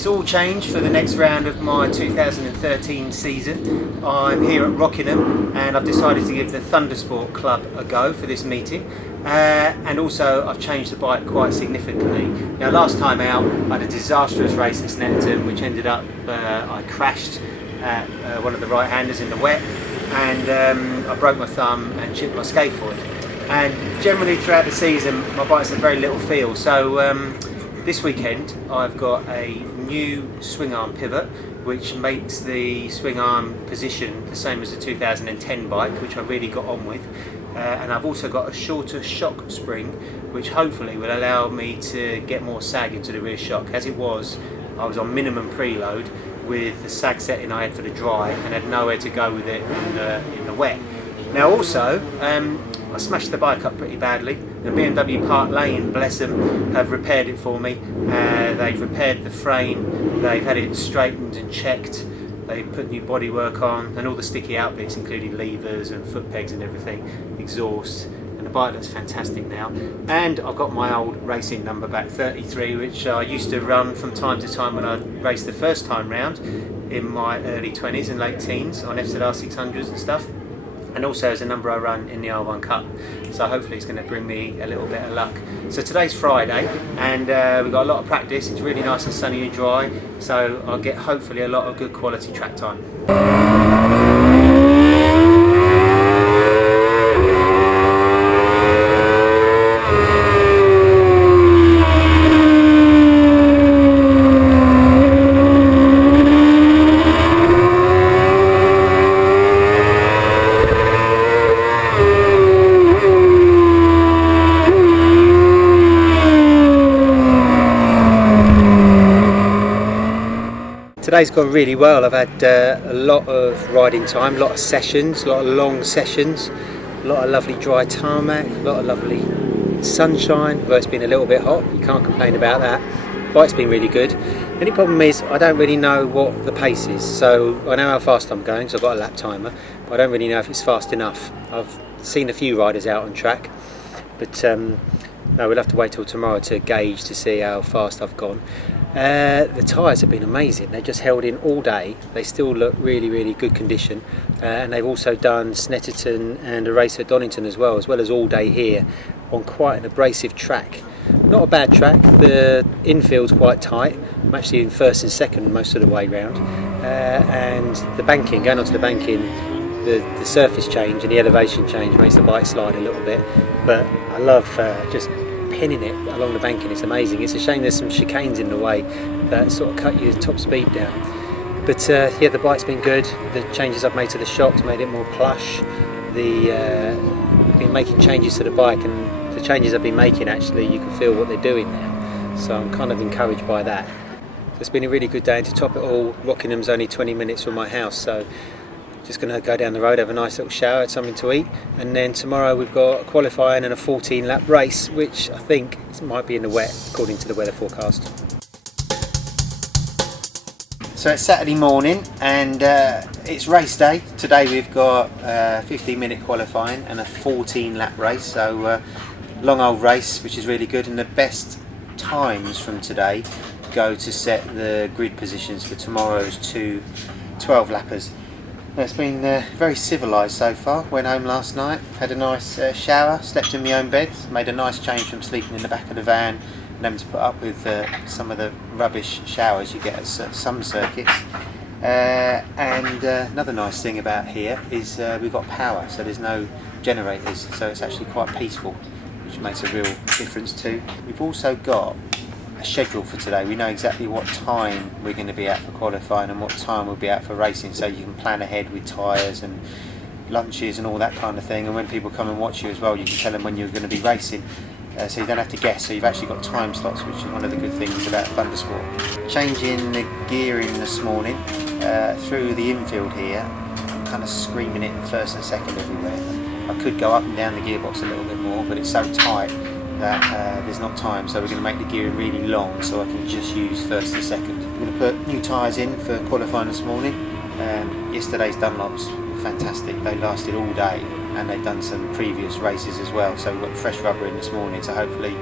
It's all changed for the next round of my 2013 season. I'm here at Rockingham and I've decided to give the Thundersport Club a go for this meeting. And also I've changed the bike quite significantly. Now last time out I had a disastrous race at Snetterton, which ended up I crashed at one of the right-handers in the wet, and I broke my thumb and chipped my scaphoid. And generally throughout the season my bikes have very little feel, so this weekend I've got a new swing arm pivot which makes the swing arm position the same as the 2010 bike, which I really got on with. And I've also got a shorter shock spring which hopefully will allow me to get more sag into the rear shock. As it was, I was on minimum preload with the sag setting I had for the dry and had nowhere to go with it in the wet. Now also, I smashed the bike up pretty badly. The BMW Park Lane, bless them, have repaired it for me. They've repaired the frame, they've had it straightened and checked, they put new bodywork on and all the sticky out bits, including levers and foot pegs and everything, exhaust, and the bike looks fantastic now. And I've got my old racing number back, 33, which I used to run from time to time when I raced the first time round in my early 20s and late teens on FZR 600s and stuff. And also as a number I run in the R1 Cup, so hopefully it's going to bring me a little bit of luck. So today's Friday and we've got a lot of practice. It's really nice and sunny and dry, so I'll get hopefully a lot of good quality track time. Today's gone really well. I've had a lot of riding time, a lot of sessions, a lot of long sessions, a lot of lovely dry tarmac, a lot of lovely sunshine. Although it's been a little bit hot, you can't complain about that. Bike's been really good. The only problem is I don't really know what the pace is. So I know how fast I'm going, so I've got a lap timer, but I don't really know if it's fast enough. I've seen a few riders out on track, but no, we'll have to wait till tomorrow to gauge to see how fast I've gone. The tyres have been amazing. They've just held in all day. They still look really good condition, and they've also done Snetterton and a race at Donington as well as all day here on quite an abrasive track. Not a bad track. The infield's quite tight. I'm actually in first and second most of the way round, and the banking, going onto the banking, the surface change and the elevation change makes the bike slide a little bit, but I love just pinning it along the banking. It's amazing. It's a shame there's some chicanes in the way that sort of cut your top speed down, but yeah, the bike's been good. The changes I've made to the shocks made it more plush. I've been making changes to the bike, and the changes I've been making, actually you can feel what they're doing now, so I'm kind of encouraged by that. So it's been a really good day, and to top it all, Rockingham's only 20 minutes from my house, so just going to go down the road, have a nice little shower, have something to eat, and then tomorrow we've got a qualifying and a 14 lap race, which I think might be in the wet according to the weather forecast. So it's Saturday morning and it's race day. Today we've got a 15-minute qualifying and a 14 lap race, so long old race, which is really good, and the best times from today go to set the grid positions for tomorrow's two 12 lappers. It's been very civilised so far. Went home last night, had a nice shower, slept in my own bed, made a nice change from sleeping in the back of the van and having to put up with some of the rubbish showers you get at some circuits. And another nice thing about here is we've got power, so there's no generators, so it's actually quite peaceful, which makes a real difference too. We've also got a schedule for today. We know exactly what time we're going to be out for qualifying and what time we'll be out for racing, so you can plan ahead with tyres and lunches and all that kind of thing, and when people come and watch you as well, you can tell them when you're going to be racing, so you don't have to guess, so you've actually got time slots, which is one of the good things about Thundersport. Changing the gearing this morning through the infield here, I'm kind of screaming it first and second everywhere. I could go up and down the gearbox a little bit more, but it's so tight that there's not time, so we're going to make the gearing really long so I can just use first and second. I'm going to put new tyres in for qualifying this morning. Yesterday's Dunlops were fantastic, they lasted all day and they've done some previous races as well, so we've got fresh rubber in this morning, so hopefully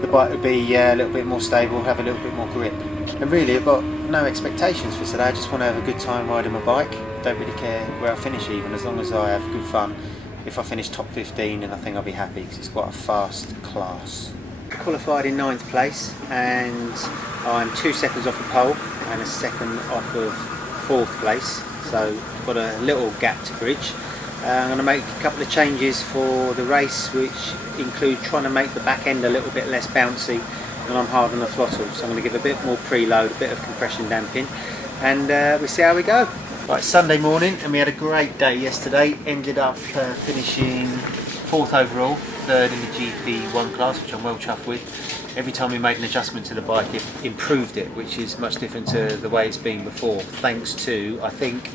the bike would be a little bit more stable, have a little bit more grip. And really I've got no expectations for today, I just want to have a good time riding my bike. Don't really care where I finish even, as long as I have good fun. If I finish top 15 then I think I'll be happy because it's quite a fast class. Qualified in 9th place and I'm 2 seconds off the pole and a second off of 4th place, so I've got a little gap to bridge. I'm going to make a couple of changes for the race, which include trying to make the back end a little bit less bouncy when I'm hard on the throttle. So I'm going to give a bit more preload, a bit of compression damping, and we'll see how we go. Right, Sunday morning, and we had a great day yesterday. Ended up finishing 4th overall, 3rd in the GP1 class, which I'm well chuffed with. Every time we made an adjustment to the bike, it improved it, which is much different to the way it's been before, thanks to, I think,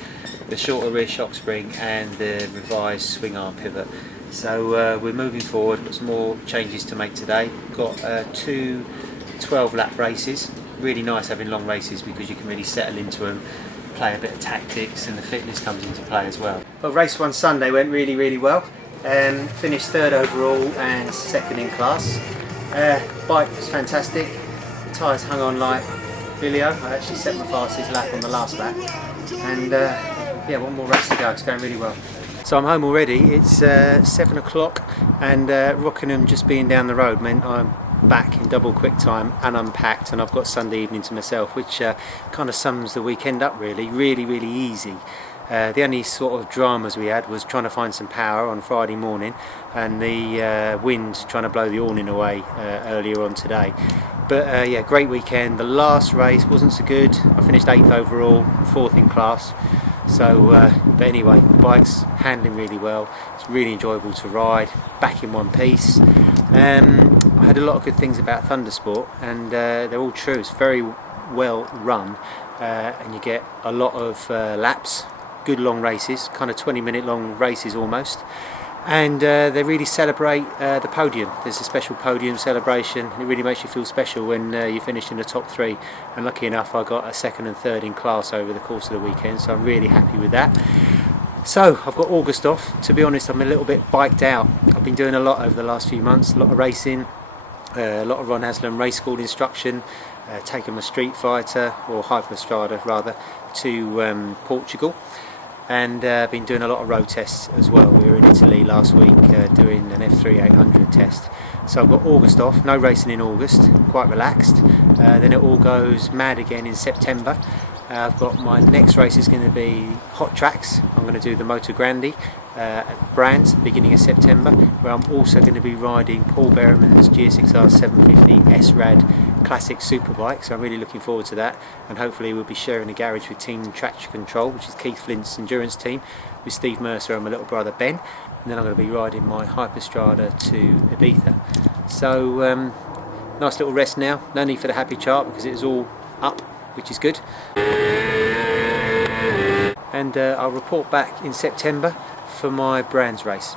the shorter rear shock spring and the revised swing arm pivot. So we're moving forward. Got some more changes to make today. Got 2 12-lap races. Really nice having long races because you can really settle into them, play a bit of tactics, and the fitness comes into play as well. Well, race 1 Sunday went really well. Finished 3rd overall and 2nd in class. Bike was fantastic. The tyres hung on like Billy-O. I actually set my fastest lap on the last lap. And yeah, 1 more race to go. It's going really well. So I'm home already. It's 7 o'clock, and Rockingham just being down the road meant I'm back in double quick time and unpacked, and I've got Sunday evening to myself, which kind of sums the weekend up really. Really easy. The only sort of dramas we had was trying to find some power on Friday morning, and the wind trying to blow the awning away earlier on today. But yeah, great weekend. The last race wasn't so good. I finished 8th overall, 4th in class. So, but anyway, the bike's handling really well. It's really enjoyable to ride, back in one piece. I had a lot of good things about Thundersport, and they're all true. It's very well run, and you get a lot of laps, good long races, kind of 20-minute long races almost. And they really celebrate the podium. There's a special podium celebration. It really makes you feel special when you finish in the top 3, and lucky enough I got a 2nd and 3rd in class over the course of the weekend, so I'm really happy with that. So I've got August off. To be honest, I'm a little bit biked out. I've been doing a lot over the last few months, a lot of racing, a lot of Ron Haslam race school instruction, taking my Street Fighter, or Hyperstrada rather, to Portugal. And been doing a lot of road tests as well. We were in Italy last week doing an F3 800 test. So I've got August off, no racing in August, quite relaxed. Then it all goes mad again in September. I've got my next race is going to be hot tracks. I'm going to do the Moto Grande at Brands beginning of September, where I'm also going to be riding Paul Berriman's GSXR 750 S-Rad classic superbike, so I'm really looking forward to that, and hopefully we'll be sharing a garage with Team Traction Control, which is Keith Flint's endurance team, with Steve Mercer and my little brother Ben, and then I'm going to be riding my Hyperstrada to Ibiza. So nice little rest now, no need for the happy chart because it was all up, which is good. And I'll report back in September for my Brands race.